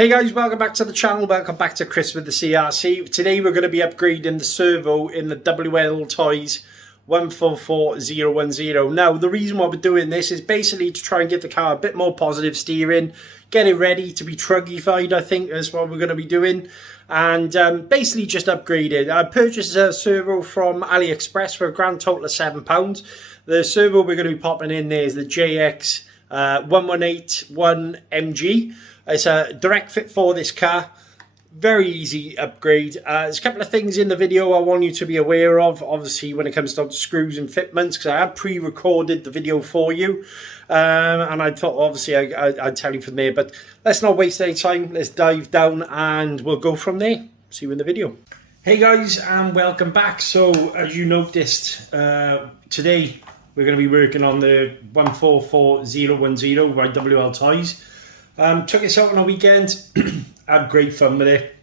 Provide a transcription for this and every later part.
Hey guys, welcome back to the channel, welcome back to Chris with the CRC. Today we're going to be upgrading the servo in the Wltoys 144010. Now the reason why we're doing this is basically to try and give the car a bit more positive steering, get it ready to be truggified. I think that's what we're going to be doing, and basically just upgrade it. I purchased a servo from AliExpress for a grand total of £7. The servo we're going to be popping in there is the JX 1181 MG. It's a direct fit for this car. Very easy upgrade. There's a couple of things in the video I want you to be aware of, obviously when it comes down to screws and fitments, because I have pre-recorded the video for you, and I thought obviously I'd tell you from there. But let's not waste any time, let's dive down and we'll go from there. See you in the video. Hey guys, and welcome back. So as you noticed, today we're going to be working on the 144010 by Wltoys. Took this out on a weekend, had great fun with it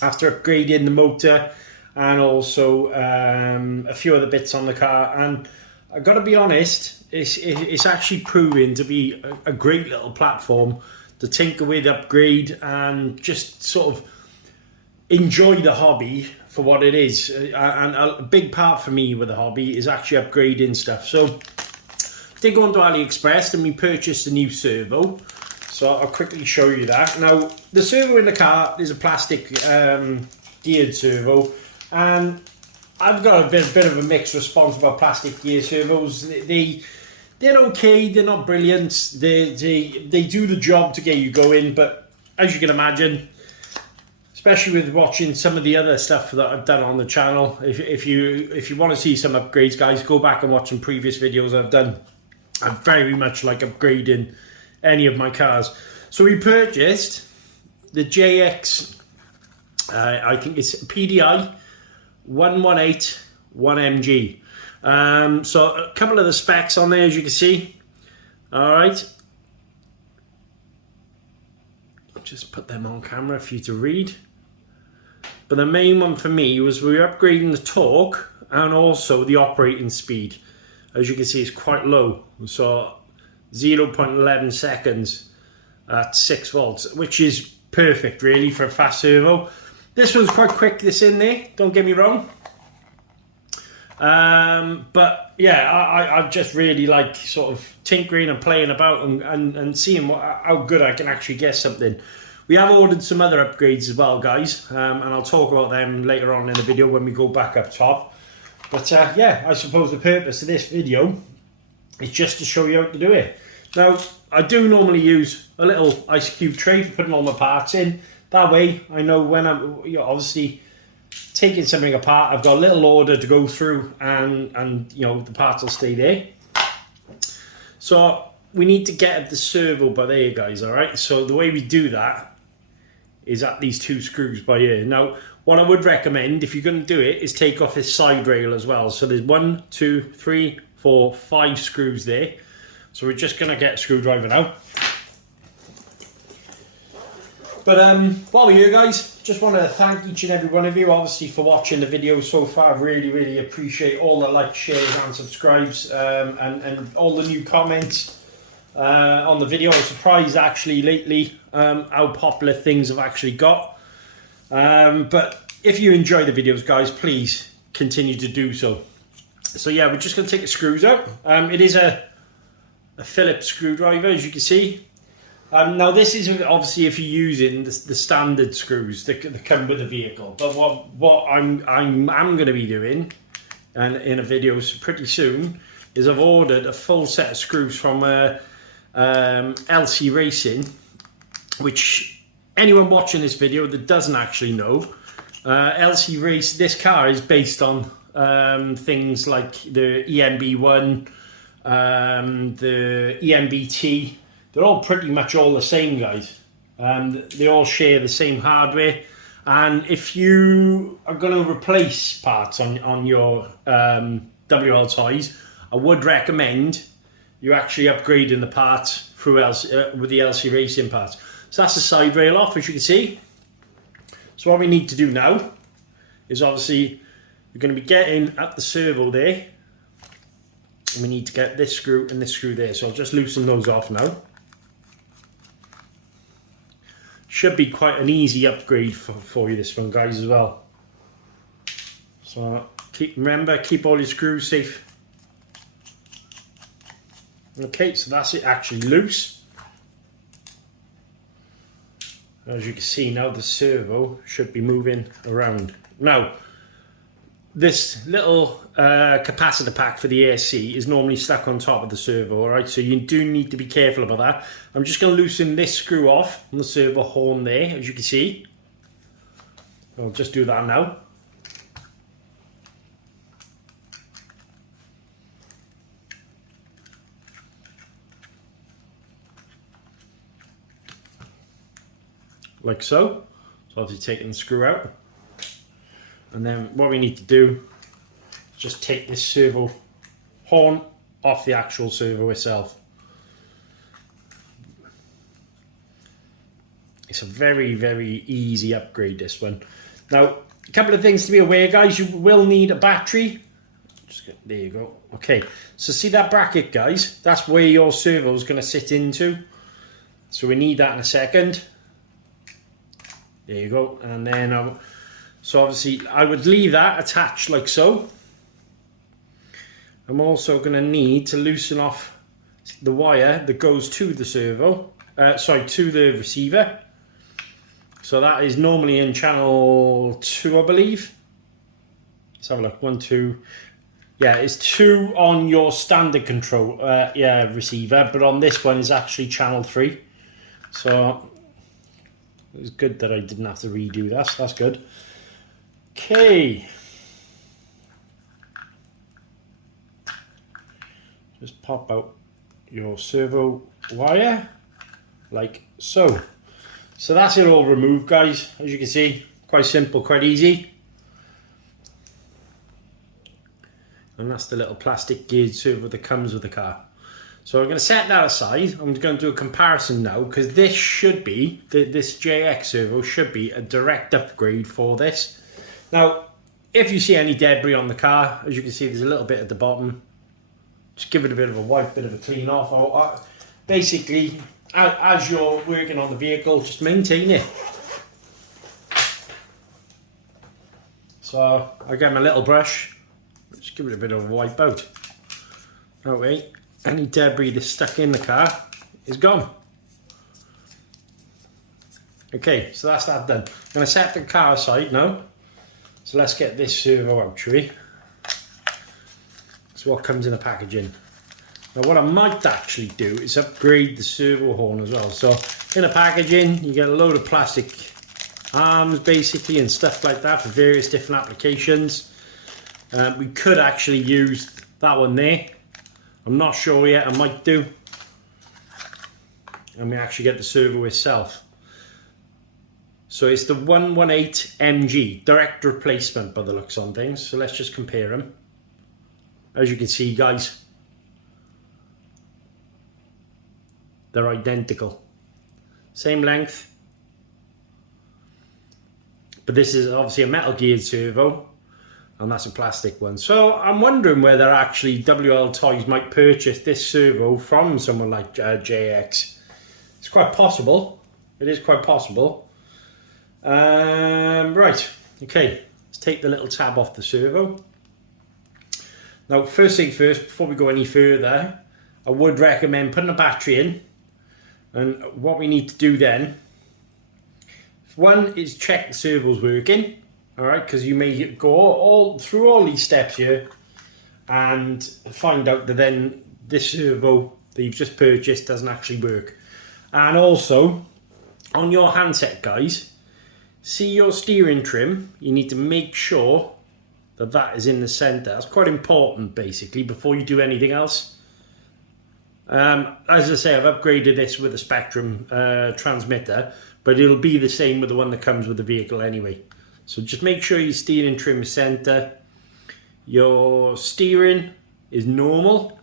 after upgrading the motor and also a few other bits on the car, and I got to be honest, it's actually proving to be a great little platform to tinker with, upgrade and just sort of enjoy the hobby for what it is. And a big part for me with the hobby is actually upgrading stuff. So I did go onto AliExpress and we purchased a new servo. So I'll quickly show you that. Now, the servo in the car is a plastic geared servo, and I've got a bit of a mixed response about plastic gear servos. They're okay, they're not brilliant. They do the job to get you going, but as you can imagine, especially with watching some of the other stuff that I've done on the channel, if you want to see some upgrades, guys, go back and watch some previous videos I've done. I very much like upgrading any of my cars. So we purchased the JX, I think it's PDI 1181 MG. So a couple of the specs on there, as you can see. All right, I'll just put them on camera for you to read. But the main one for me was we were upgrading the torque and also the operating speed. As you can see, it's quite low. So 0.11 seconds at 6 volts, which is perfect really for a fast servo. This one's quite quick, this in there, don't get me wrong. But yeah, I just really like sort of tinkering and playing about and seeing how good I can actually get something. We have ordered some other upgrades as well, guys, and I'll talk about them later on in the video when we go back up top. But yeah, I suppose the purpose of this video is just to show you how to do it. Now, I do normally use a little ice cube tray for putting all my parts in. That way, I know when I'm obviously taking something apart, I've got a little order to go through, and the parts will stay there. So we need to get at the servo by there, guys. All right. So the way we do that is at these two screws by here. Now, what I would recommend if you're going to do it is take off this side rail as well. So there's 1, 2, 3, 4, 5 screws there. So we're just going to get a screwdriver now. But while we're here, guys, just want to thank each and every one of you, obviously, for watching the video so far. Really appreciate all the likes, shares and subscribes, and all the new comments on the video. I'm surprised actually lately how popular things have actually got. But if you enjoy the videos, guys, please continue to do so. So yeah, we're just going to take the screws out. It is a Phillips screwdriver, as you can see. Now this is obviously if you're using the standard screws that come with the vehicle. But what I'm going to be doing, and in a video pretty soon, is I've ordered a full set of screws from LC Racing, which anyone watching this video that doesn't actually know, LC Race, this car is based on things like the EMB1, the EMBT. They're all pretty much all the same, guys. They all share the same hardware, and if you are going to replace parts on your Wltoys, I would recommend you actually upgrading the parts through with the LC Racing parts. So that's the side rail off, as you can see. So what we need to do now is obviously we're going to be getting at the servo there. And we need to get this screw and this screw there. So I'll just loosen those off now. should be quite an easy upgrade for you, this one, guys, as well. So remember, keep all your screws safe. Okay, so that's it actually loose. As you can see now, the servo should be moving around. Now, this little capacitor pack for the AC is normally stuck on top of the servo, alright? So you do need to be careful about that. I'm just going to loosen this screw off on the servo horn there, as you can see. I'll just do that now. Like so. So obviously taking the screw out. And then what we need to do is just take this servo horn off the actual servo itself. It's a very, very easy upgrade, this one. Now, a couple of things to be aware, guys. You will need a battery. There you go. Okay, so see that bracket, guys? That's where your servo is going to sit into. So we need that in a second. There you go. And then so obviously I would leave that attached like so. I'm also going to need to loosen off the wire that goes to the servo, to the receiver. So that is normally in channel 2, I believe. Let's have a look. 1, 2. Yeah, it's 2 on your standard control receiver, but on this one is actually channel 3. So it's good that I didn't have to redo that. So that's good. Okay. Just pop out your servo wire like so. So that's it all removed, guys. As you can see, quite simple, quite easy. And that's the little plastic geared servo that comes with the car. So I'm going to set that aside. I'm going to do a comparison now, because this should be, this JX servo should be a direct upgrade for this. Now, if you see any debris on the car, as you can see, there's a little bit at the bottom. Just give it a bit of a wipe, bit of a clean off. Basically, as you're working on the vehicle, just maintain it. So I get my little brush, just give it a bit of a wipe out. That way, any debris that's stuck in the car is gone. Okay, so that's that done. I'm going to set the car aside now. So let's get this servo out, shall we? So what comes in the packaging. Now what I might actually do is upgrade the servo horn as well. So in the packaging you get a load of plastic arms basically and stuff like that for various different applications. We could actually use that one there. I'm not sure yet, I might do. And we actually get the servo itself. So it's the 118 MG, direct replacement by the looks on things. So let's just compare them. As you can see, guys, they're identical. Same length. But this is obviously a metal geared servo, and that's a plastic one. So I'm wondering whether actually Wltoys might purchase this servo from someone like JX. It's quite possible. It is quite possible. Right, okay, let's take the little tab off the servo. Now, first thing first, before we go any further, I would recommend putting a battery in. And what we need to do then, one is check the servo's working, all right, because you may go through all these steps here and find out that then this servo that you've just purchased doesn't actually work. And also, on your handset, guys, see your steering trim, you need to make sure that that is in the center. That's quite important, basically, before you do anything else. As I say, I've upgraded this with a Spectrum transmitter, but it'll be the same with the one that comes with the vehicle anyway. So just make sure your steering trim is center. Your steering is normal,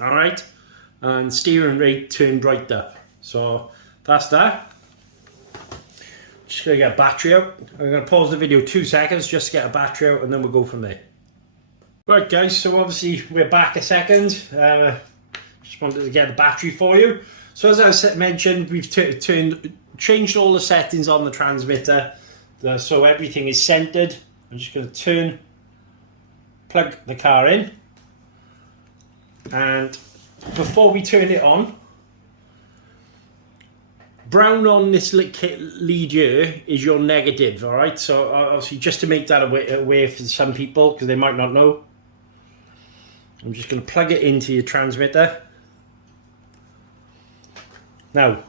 all right, and steering rate turned right up. So that's that. Just gonna get a battery out. I'm gonna pause the video 2 seconds just to get a battery out, and then we'll go from there. Right, guys, so obviously we're back a second. Just wanted to get the battery for you. So as I mentioned, we've changed all the settings on the transmitter so everything is centered. I'm just going to plug the car in, and before we turn it on, brown on this lead here is your negative, all right? So obviously, just to make that aware for some people, because they might not know, I'm just going to plug it into your transmitter. Now,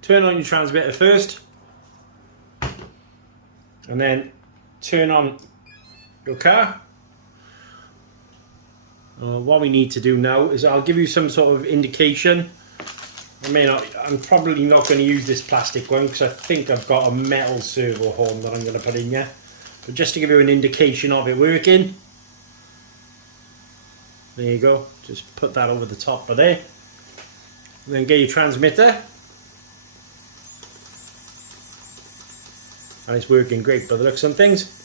turn on your transmitter first, and then turn on your car. What we need to do now is I'll give you some sort of indication. I'm probably not going to use this plastic one because I think I've got a metal servo horn that I'm going to put in here. But just to give you an indication of it working. There you go. Just put that over the top of there. And then get your transmitter. And it's working great by the looks of things.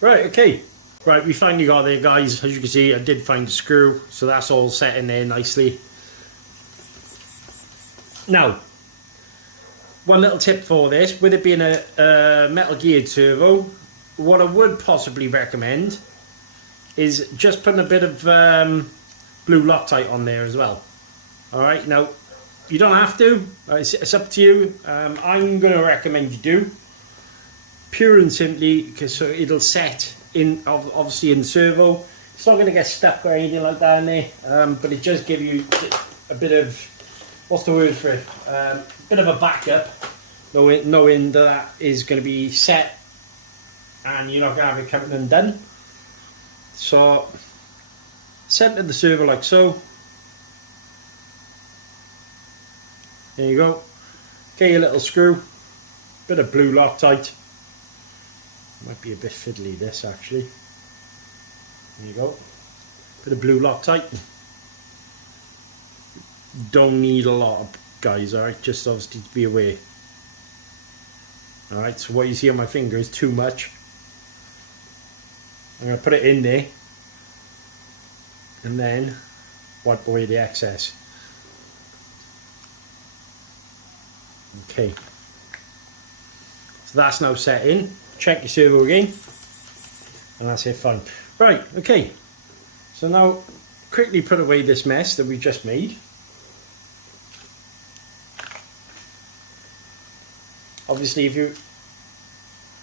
Right, okay. Right, we finally got there, guys. As you can see, I did find a screw, so that's all set in there nicely. Now, one little tip for this, with it being a metal geared servo, what I would possibly recommend is just putting a bit of blue Wltoys on there as well. Alright, now, you don't have to, it's up to you. I'm going to recommend you do. Pure and simply because so it'll set in, obviously in the servo. It's not going to get stuck or anything like that in there, but it does give you a bit of, what's the word for it, a bit of a backup, knowing that is going to be set and you're not going to have it coming undone. So center the servo like so. There you go. Get your little screw, bit of blue Wltoys. Might be a bit fiddly this actually. There you go. Bit of blue Wltoys. Don't need a lot, guys, alright? Just obviously to be aware. Alright, so what you see on my finger is too much. I'm going to put it in there and then wipe away the excess. Okay. So that's now set in. Check your servo again, and that's it, fine. Right, okay, so now quickly put away this mess that we just made. Obviously, if you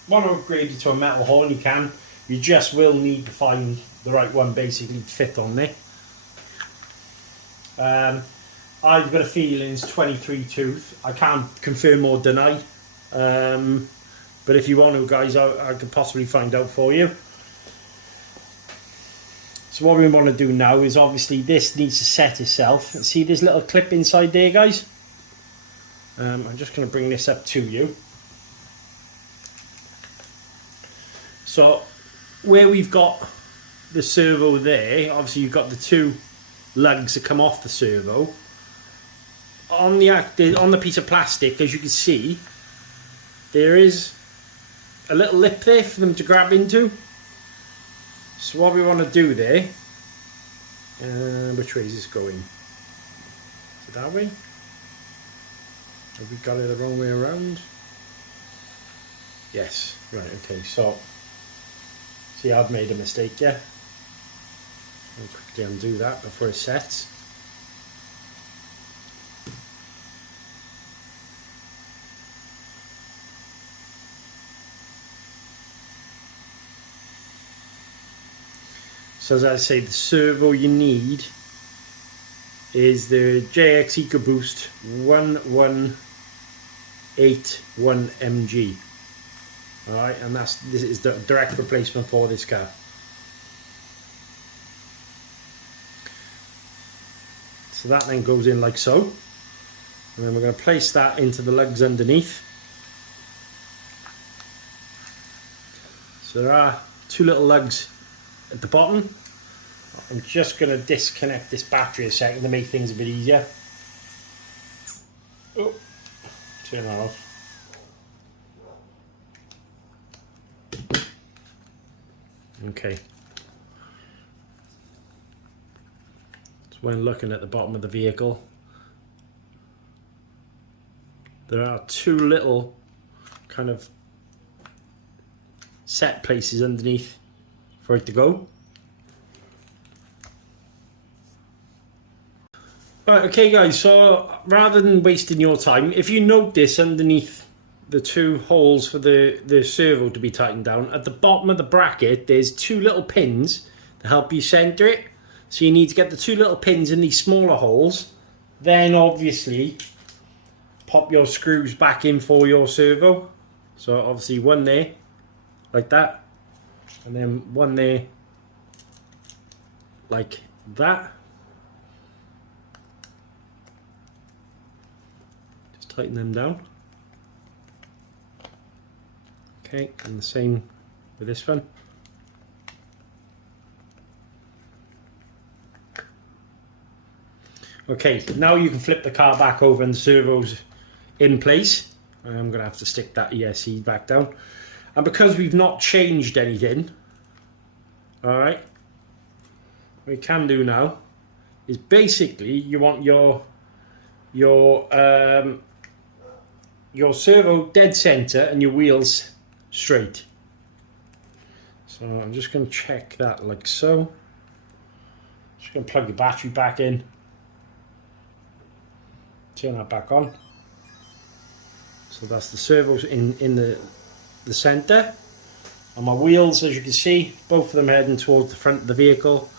want to upgrade it to a metal horn, you can. You just will need to find the right one basically to fit on there. I've got a feeling it's 23 tooth. I can't confirm or deny. But if you want to, guys, I could possibly find out for you. So what we want to do now is obviously this needs to set itself. See this little clip inside there, guys? I'm just going to bring this up to you. So where we've got the servo there, obviously you've got the two lugs that come off the servo. On the piece of plastic, as you can see, there is a little lip there for them to grab into. So what we want to do there, which way is this going? Is it that way? Have we got it the wrong way around? Yes, right, okay, so see, I've made a mistake, yeah? I'll quickly undo that before it sets. So as I say, the servo you need is the JX EcoBoost 1181 MG. Alright, and this is the direct replacement for this car. So that then goes in like so. And then we're going to place that into the lugs underneath. So there are two little lugs at the bottom. I'm just going to disconnect this battery a second to make things a bit easier. Oh, turn that off. Okay. when looking at the bottom of the vehicle, there are two little kind of set places underneath for it to go. Right, okay guys, so rather than wasting your time, if you notice underneath the two holes for the servo to be tightened down, at the bottom of the bracket there's two little pins to help you center it. So you need to get the two little pins in these smaller holes, then obviously pop your screws back in for your servo. So obviously one there, like that, and then one there, like that. Just tighten them down. Okay, and the same with this one. Okay, now you can flip the car back over and the servo's in place. I'm going to have to stick that ESC back down. And because we've not changed anything, alright, what we can do now is basically you want your servo dead center and your wheels straight. So I'm just going to check that like so. Just going to plug the battery back in. Turn that back on. So that's the servos in the center. And my wheels, as you can see, both of them heading towards the front of the vehicle.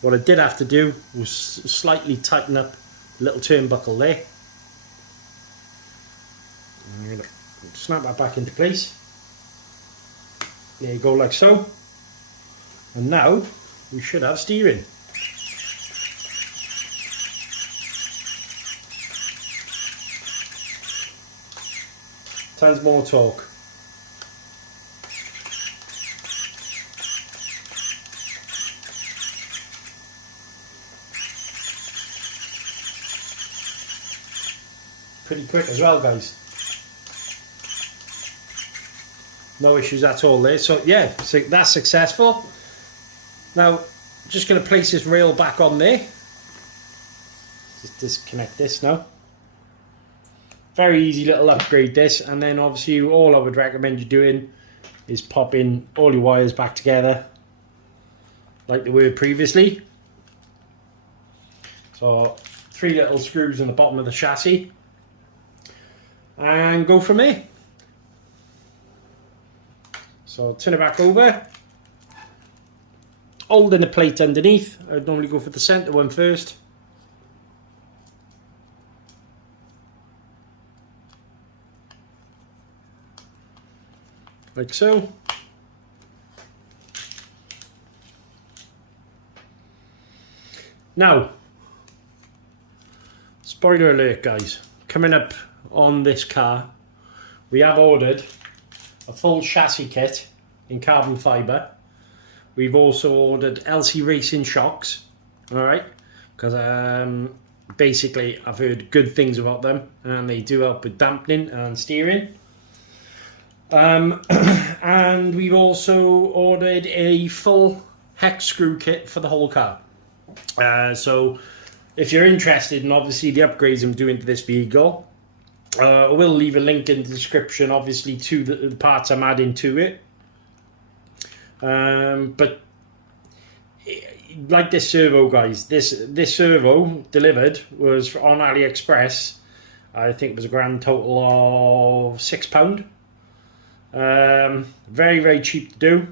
What I did have to do was slightly tighten up the little turnbuckle there. I'm going to snap that back into place. There you go, like so. And now we should have steering. Tons more torque. Pretty quick as well, guys. No issues at all there. So yeah, so that's successful. Now, just going to place this rail back on there. Just disconnect this now. Very easy little upgrade this, and then obviously all I would recommend you doing is popping all your wires back together like they were previously. So 3 little screws in the bottom of the chassis and go from there. So turn it back over, holding the plate underneath. I would normally go for the center one first. Like so. Now, spoiler alert guys, coming up on this car, we have ordered a full chassis kit in carbon fibre. We've also ordered LC Racing shocks, alright, because basically I've heard good things about them and they do help with dampening and steering. And we've also ordered a full hex screw kit for the whole car. So if you're interested in obviously the upgrades I'm doing to this vehicle, I will leave a link in the description obviously to the parts I'm adding to it. But like this servo guys, this servo delivered was on AliExpress. I think it was a grand total of £6. Very, very cheap to do.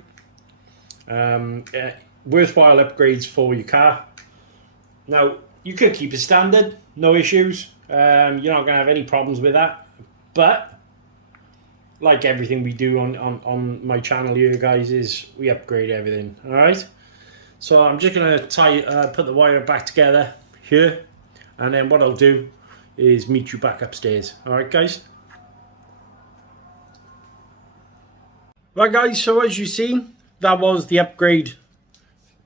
Worthwhile upgrades for your car. Now, you could keep it standard, no issues. You're not going to have any problems with that. But, like everything we do on my channel here, guys, is we upgrade everything. Alright? So I'm just going to put the wire back together here. And then what I'll do is meet you back upstairs. Alright, guys? Right guys, so as you see, that was the upgrade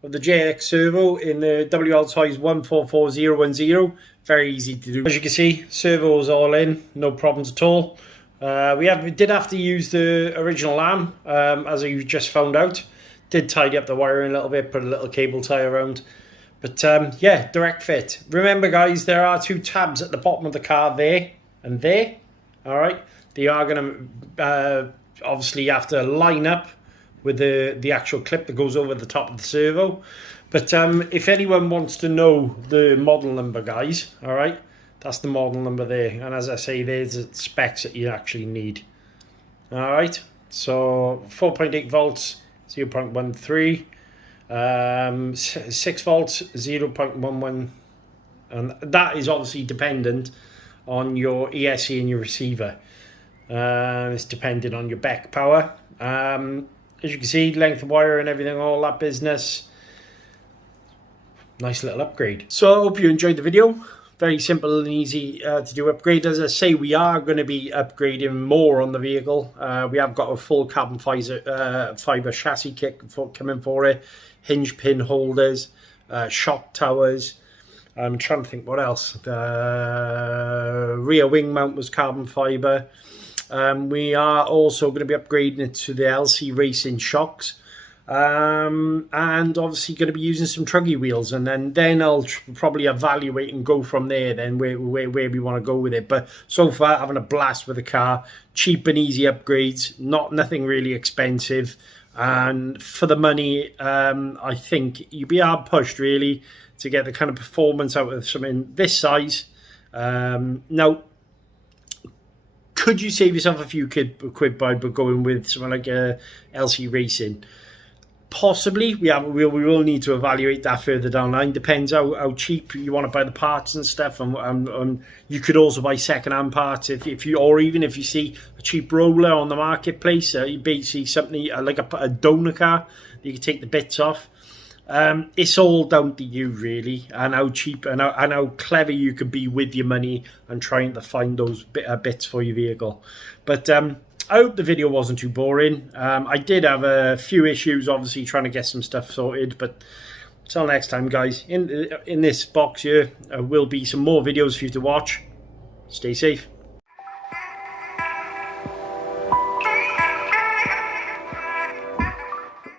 of the JX Servo in the Wltoys 144010. Very easy to do. As you can see, servo's all in, no problems at all. We did have to use the original arm, as you just found out. Did tidy up the wiring a little bit, put a little cable tie around. But yeah, direct fit. Remember guys, there are 2 tabs at the bottom of the car, there and there. All right, they are going to obviously you have to line up with the actual clip that goes over the top of the servo. But if anyone wants to know the model number, guys, all right, that's the model number there. And as I say, there's the specs that you actually need. All right, so 4.8 volts, 0.13, 6 volts, 0.11, and that is obviously dependent on your ESC and your receiver. It's dependent on your back power. As you can see, length of wire and everything, all that business. Nice little upgrade. So I hope you enjoyed the video. Very simple and easy to do upgrade. As I say, we are going to be upgrading more on the vehicle. We have got a full carbon fibre chassis kit coming for it. Hinge pin holders, shock towers. I'm trying to think what else. The rear wing mount was carbon fibre. We are also going to be upgrading it to the LC Racing shocks. And obviously going to be using some truggy wheels, and then I'll probably evaluate and go from there then where we want to go with it. But so far, having a blast with the car. Cheap and easy upgrades, nothing really expensive, and for the money, I think you'd be hard pushed really to get the kind of performance out of something this size. Now, could you save yourself a few quid by going with something like a LC Racing? Possibly. We will need to evaluate that further down the line. Depends how cheap you want to buy the parts and stuff, and you could also buy second-hand parts if you, or even if you see a cheap roller on the marketplace, you basically something like a donor car that you can take the bits off. It's all down to you really, and how cheap and how clever you can be with your money and trying to find those bits for your vehicle. But I hope the video wasn't too boring. I did have a few issues, obviously, trying to get some stuff sorted. But until next time, guys, in this box here will be some more videos for you to watch. Stay safe.